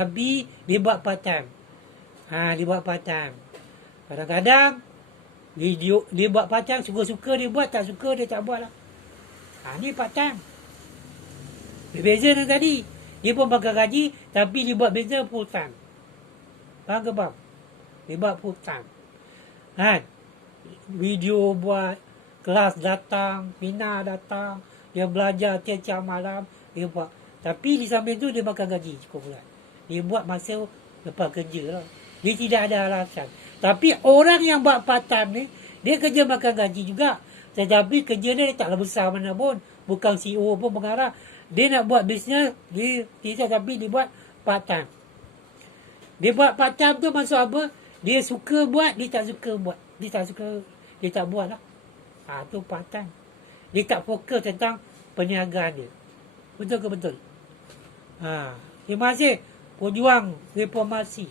Tapi dia buat part time. Dia buat part time. Kadang-kadang video dia buat part time, suka-suka dia buat, tak suka dia tak buat lah. Ni part time. Berbeza dengan tadi. Dia pun bakal gaji, tapi dia buat business full time. Faham ke bang? Dia buat full time. Video buat, kelas datang, Mina datang, dia belajar tiap-tiap malam, dia buat. Tapi di samping tu dia makan gaji cukup bulan. Dia buat masa lepas kerja lah. Dia tidak ada alasan. Tapi orang yang buat part time ni, dia kerja makan gaji juga. Tetapi kerja dia taklah besar mana pun. Bukan CEO pun pengarah. Dia nak buat bisnes, dia tidak, tapi dia buat part time. Dia buat part time tu maksud apa? Dia suka buat, dia tak suka buat. Dia tak suka, dia tak buat lah. Tu part time. Dia tak fokus tentang perniagaan dia. Betul ke betul? Terima kasih. Pejuang reformasi.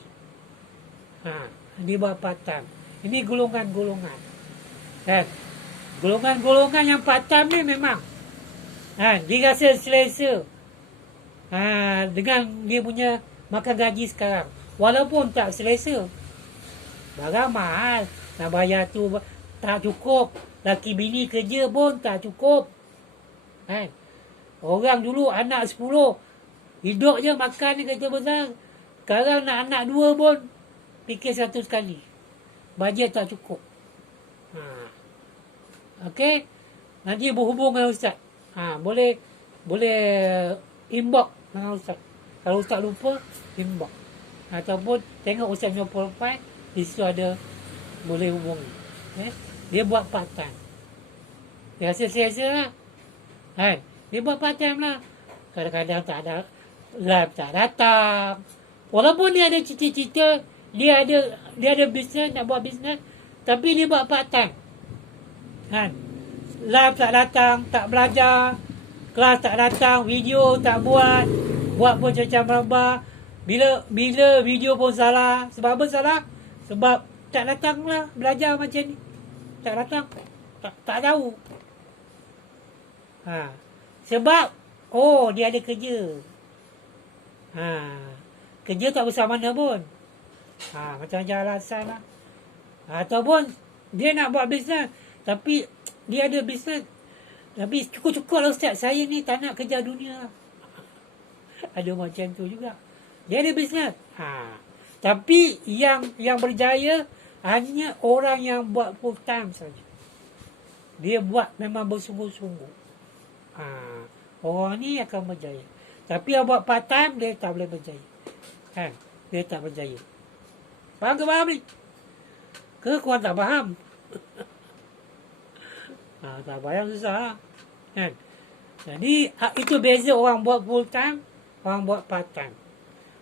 Dia buat part time. Ini golongan-golongan. Kan? Golongan-golongan yang part time ni memang dia rasa selesa dengan dia punya makan gaji sekarang. Walaupun tak selesa. Barang mahal. Nak bayar tu tak cukup. Laki bini kerja pun tak cukup. Orang dulu anak 10. Hidup je makan ni kerja besar. Sekarang nak anak 2 pun fikir satu sekali. Bajet tak cukup. Okey. Nanti berhubung dengan Ustaz. Boleh inbox dengan Ustaz. Kalau Ustaz lupa, inbox. Ataupun tengok Ustaz punya profile. Di situ ada, boleh hubungi. Dia buat part time. Dia rasa selesa lah. Dia buat part time lah. Kadang-kadang tak ada live, tak datang. Walaupun dia ada cita-cita, dia ada bisnes, nak buat bisnes, tapi dia buat part time. Live tak datang, tak belajar, kelas tak datang, video tak buat pun macam berubah. Bila video pun salah. Sebab apa salah? Sebab tak datang lah belajar macam ni. Tak datang. Tak tahu. Sebab dia ada kerja. Kerja tak besar mana pun. Macam-macam alasan lah. Ataupun dia nak buat bisnes, tapi dia ada bisnes, tapi cukup-cukup lah Ustaz, saya ni tak nak kerja dunia. Ada macam tu juga. Dia ada bisnes. Tapi yang berjaya hanya orang yang buat full time saja. Dia buat memang bersungguh-sungguh. Orang ni akan berjaya. Tapi yang buat part time, dia tak boleh berjaya. Dia tak berjaya. Faham ke faham ni? Ke korang tak faham? Tak faham susah. Jadi itu beza orang buat full time, orang buat part time.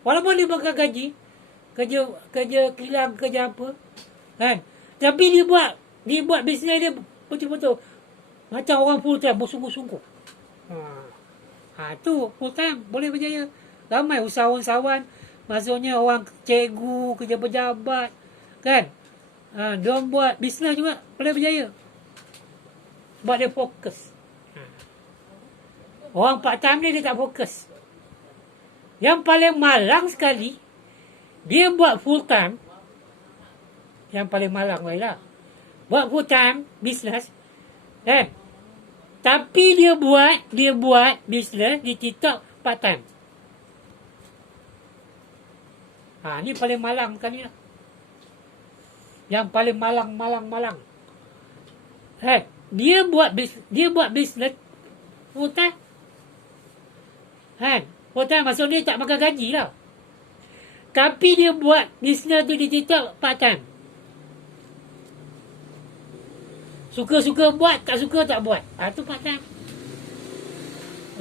Walaupun dia bakal gaji, kerja kilang, kerja apa, tapi dia buat bisnes dia betul-betul macam orang full time, bersungguh-sungguh. Tu full time boleh berjaya. Ramai usahawan-usahawan, maksudnya orang cikgu, kerja pejabat, kan? Dia buat bisnes juga boleh berjaya. Sebab dia fokus. Orang part time ni dia tak fokus. Yang paling malang sekali, dia buat full time. Yang paling malang lah. Buat full time bisnes, kan? Tapi dia buat bisnes di TikTok part time. Ni paling malang sekali lah. Yang paling malang. Dia buat bisnes full time. Full time maksud dia tak makan gaji lah. Tapi dia buat bisnes tu di TikTok part time. Suka-suka buat, tak suka tak buat. Tu part time.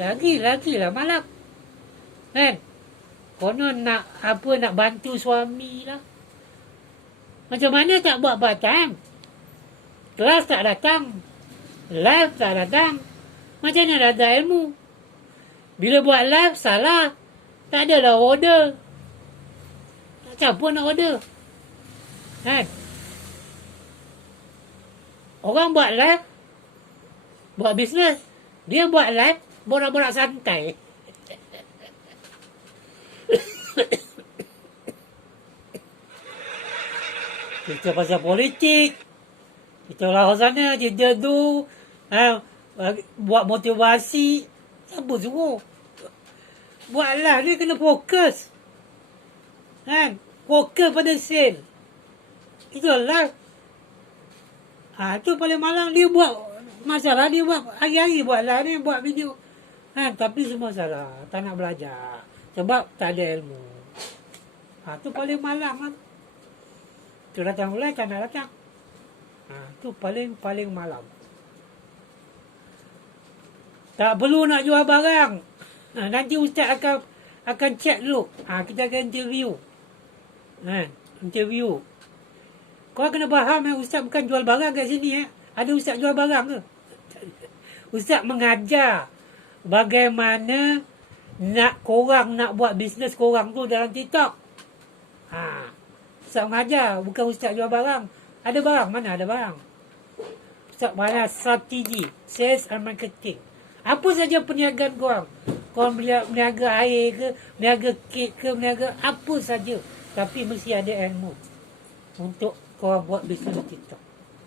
Lagi lah malam. Konon nak bantu suami lah. Macam mana tak buat part time? Kelas tak datang. Live tak datang. Macam mana ada ilmu? Bila buat live salah. Tak adalah order. Siapa nak order? Orang buat live, buat bisnes. Dia buat live, borak-borak santai. Cerita pasal politik. Kita lah sana je tu. Buat motivasi. Siapa suruh? Buatlah, dia kena fokus. Kan? Fokus pada sale. Itulah. Tu paling malang dia buat masalah, dia buat hari-hari buatlah ni, buat video. Tapi semua salah. Tak nak belajar. Sebab tak ada ilmu. Tu paling malang lah. Tu datang mulai tak nak datang. Tu paling malam. Tak perlu nak jual barang. Nanti ustaz akan check dulu. Kita akan interview. Interview. Kau kena faham ustaz bukan jual barang kat sini. Ada ustaz jual barang ke? Ustaz mengajar bagaimana korang nak buat bisnes korang tu dalam TikTok. Ustaz mengajar, bukan ustaz jual barang. Ada barang? Mana ada barang? Ustaz banyak strategi, sales and marketing. Apa saja perniagaan korang? Korang berniaga air ke, berniaga kek ke, berniaga apa saja. Tapi mesti ada ilmu untuk korang buat bisnes TikTok.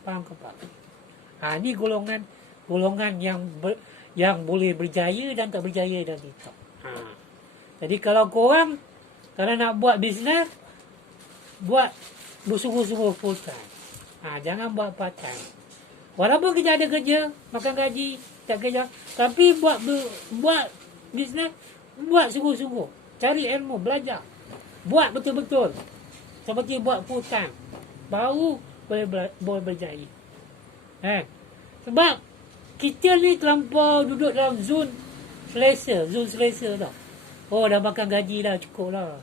Faham ke tak? Ni golongan yang boleh berjaya dan tak berjaya dalam TikTok. Jadi kalau korang nak buat bisnes, buat bersungguh-sungguh full time. Jangan buat part time. Walaupun kita ada kerja, makan gaji, tak kerja, tapi buat bisnes, buat sungguh-sungguh. Cari ilmu, belajar. Buat betul-betul. Seperti buat full time. Baru boleh berjaya. Sebab kita ni terlampau duduk dalam zon selesa tau. Dah makan gaji dah, cukup lah.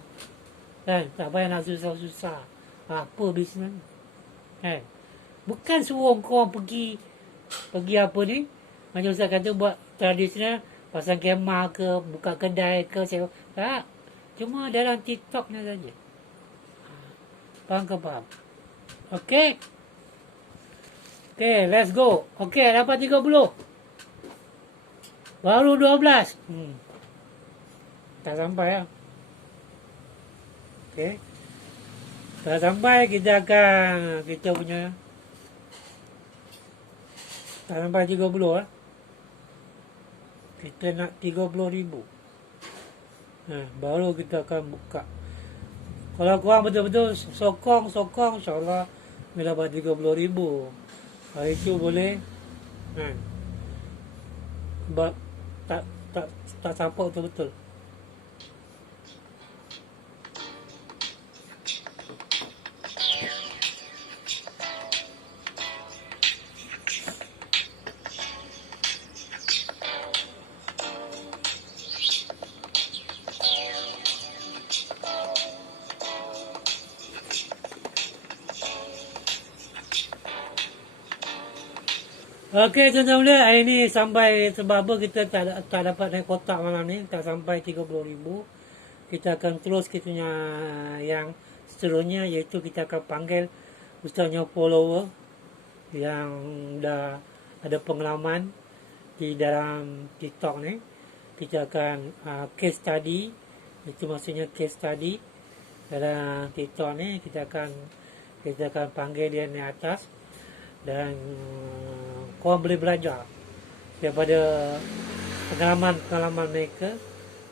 Tak payah nak susah-susah. Apa bisnes? Bukan suruh korang pergi apa ni, macam Ustaz kata buat tradisional, pasang kemah ke, buka kedai ke, tak. Cuma dalam TikTok ni saja. Faham ke faham? Okay, let's go. Dapat 30. Baru 12. Tak sampai lah. Tak sampai kita punya. Tak sampai 30 lah. Kita nak 30,000. Baru kita akan buka. Kalau korang betul-betul sokong, insyaAllah bila dapat 30,000. Hari itu boleh. Tak support betul-betul. Okey tuan-tuan, hari ni sampai sebab apa kita tak dapat naik kotak malam ni, tak sampai 30,000. Kita akan terus kita punya yang seterusnya, iaitu kita akan panggil ustaznya follower yang dah ada pengalaman di dalam TikTok ni. Kita akan case study, itu maksudnya case study dalam TikTok ni. Kita akan panggil dia ni atas. Dan korang boleh belajar daripada pengalaman mereka,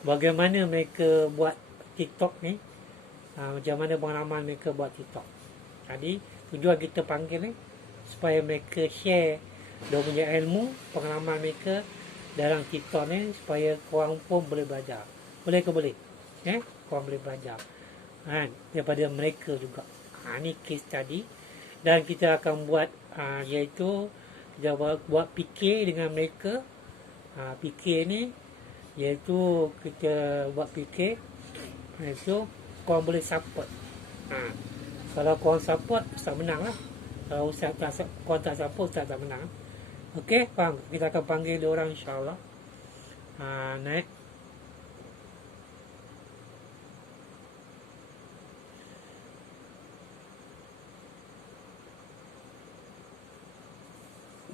bagaimana mereka buat TikTok ni, macam mana pengalaman mereka buat TikTok. Jadi tujuan kita panggil ni supaya mereka share dia punya ilmu, pengalaman mereka dalam TikTok ni, supaya korang pun boleh belajar. Boleh ke boleh? Korang boleh belajar daripada mereka juga. Ni case study. Dan kita akan buat iaitu kita buat PK dengan mereka. PK ni iaitu kita buat PK, iaitu korang boleh support. Kalau korang support, Ustaz menang lah. Kalau korang tak support, Ustaz tak menang. Okey, faham? Kita akan panggil dia orang insyaAllah. Naik.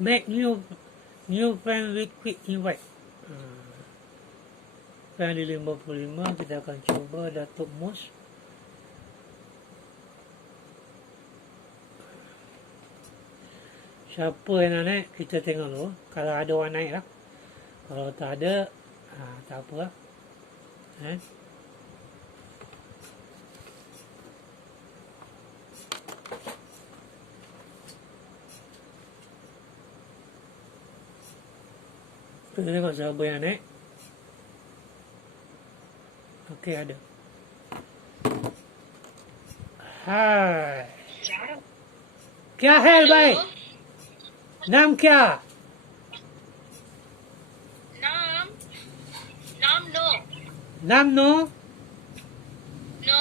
Make new friend with quick invite. Friend di 55, kita akan cuba Datuk Mus. Siapa yang nak naik, kita tengok dulu. Kalau ada orang naik lah. Kalau tak ada, tak apa lah. Kita tengok siapa yang naik. Okey, ada. Hai. क्या है भाई? नाम क्या? नाम नाम नो नाम no? No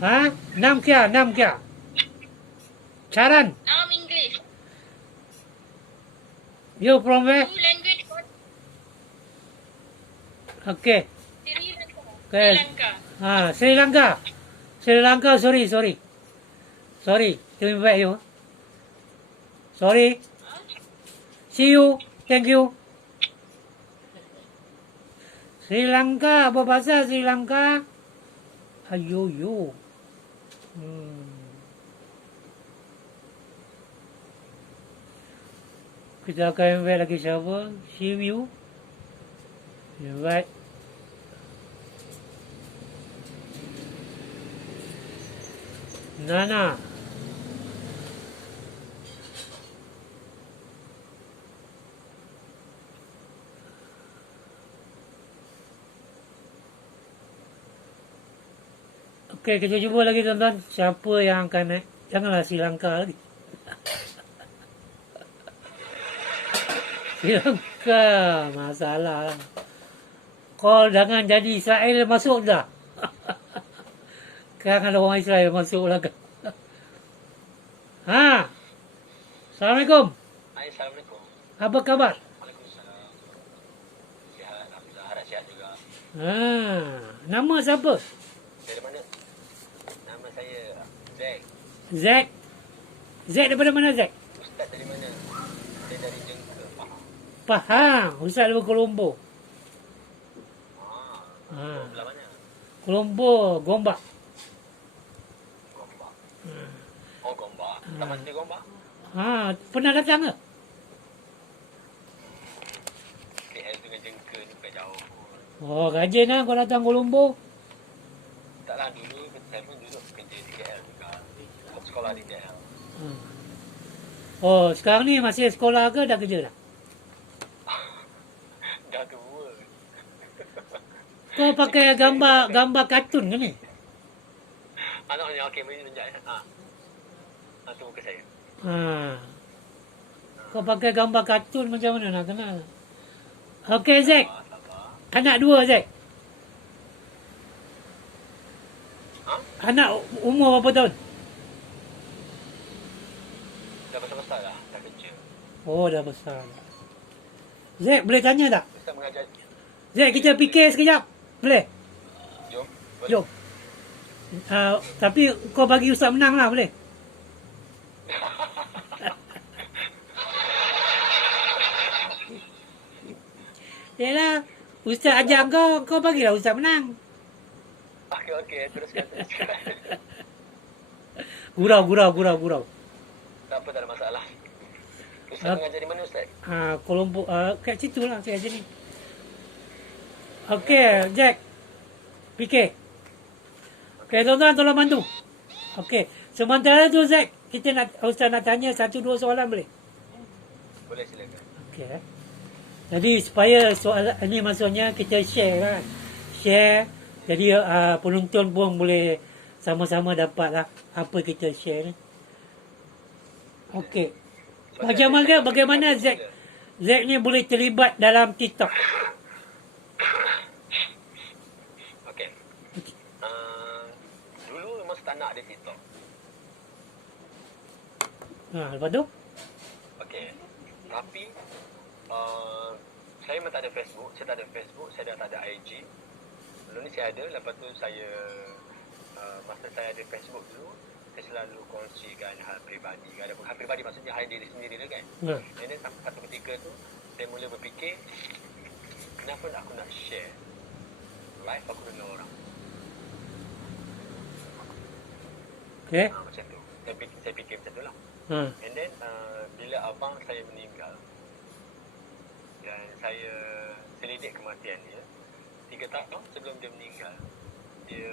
हाँ? नाम क्या? नाम क्या? Charan. नाम English You from where? Two language Okay. Sri Lanka Okay. Sri Lanka Sri Lanka. Sri Lanka, sorry. Sorry, to invite you. Sorry. See you. Thank you. Sri Lanka, apa bahasa Sri Lanka? Ayo. Kita akan invite lagi siapa? See you. Invite. Nana. Okey, kita cuba lagi tuan-tuan. Siapa yang akan naik? Janganlah Sri Lanka lagi. Sri Lanka. Masalah. Kau jangan jadi Israel masuk dah. Sekarang ada orang Israel masuk lah. Assalamualaikum. Hai, Assalamualaikum. Apa kabar? Waalaikumsalam. Sihat, Alhamdulillah. Harap sihat juga. Nama siapa? Dari mana? Nama saya Zack. Zack. Zack daripada mana Zack? Ustaz dari mana? Saya dari Jengka, Pahang. Pahang. Ustaz daripada Colombo. Belah mana? Colombo, Gombak. Gombak. Oh, Gombak. Taman Seri Gombak? Pernah datang ke? KL dengan Jengka ni bukan jauh pun. Oh, rajin lah kau datang Colombo. Taklah, dulu saya pun duduk kerja di KL juga. Sekolah di KL. Oh, sekarang ni masih sekolah ke dah kerja dah? Dah tua. Kau pakai gambar kartun ke ni? Anaknya okey, mari tunjuk ya. Tu muka saya. Kau pakai gambar kartun macam mana nak kenal? Okey Zack. Sabar. Anak dua Zack. Ha? Anak umur berapa tahun? Dah besar-besar dah. Dah kerja. Oh, dah besar. Zack, boleh tanya tak? Ustaz mengajar. Zack, kita fikir sekejap. Boleh? Jom. Boleh. Jom. Tapi kau bagi Ustaz menang lah, boleh? Yalah, Ustaz ajar kau bagilah Ustaz menang. Okey. Teruskan. Gurau. Tak apa, tak ada masalah. Ustaz mengajar di mana, Ustaz? Colombo, kat situ lah, kat sini. Okey, Jack. Fikir. Okey, tuan-tuan tolong bantu. Okey, sementara tu Zack, Ustaz nak tanya 1-2 soalan boleh? Boleh, silakan. Okey. Jadi supaya soalan ini maksudnya kita share kan. Share. Jadi penonton pun boleh sama-sama dapat lah apa kita share ni. Okey. Bagaimana Zack ni boleh terlibat dalam TikTok? Okey. Dulu memang tak nak ada TikTok. Lepas tu? Okey. Tapi saya memang tak ada Facebook. Saya tak ada Facebook. Saya dah tak ada IG. Dulu ni saya ada. Lepas tu saya masa saya ada Facebook dulu, saya selalu kongsikan hal peribadi. Adapun hal peribadi maksudnya hal diri sendiri lah kan. And then sampai satu ketika tu saya mula berfikir, kenapa aku nak share live aku dengan orang. Okay. Macam tu. Saya fikir macam tu lah. And then bila bila abang saya meninggal dan saya selidik kematian dia, 3 tahun sebelum dia meninggal, dia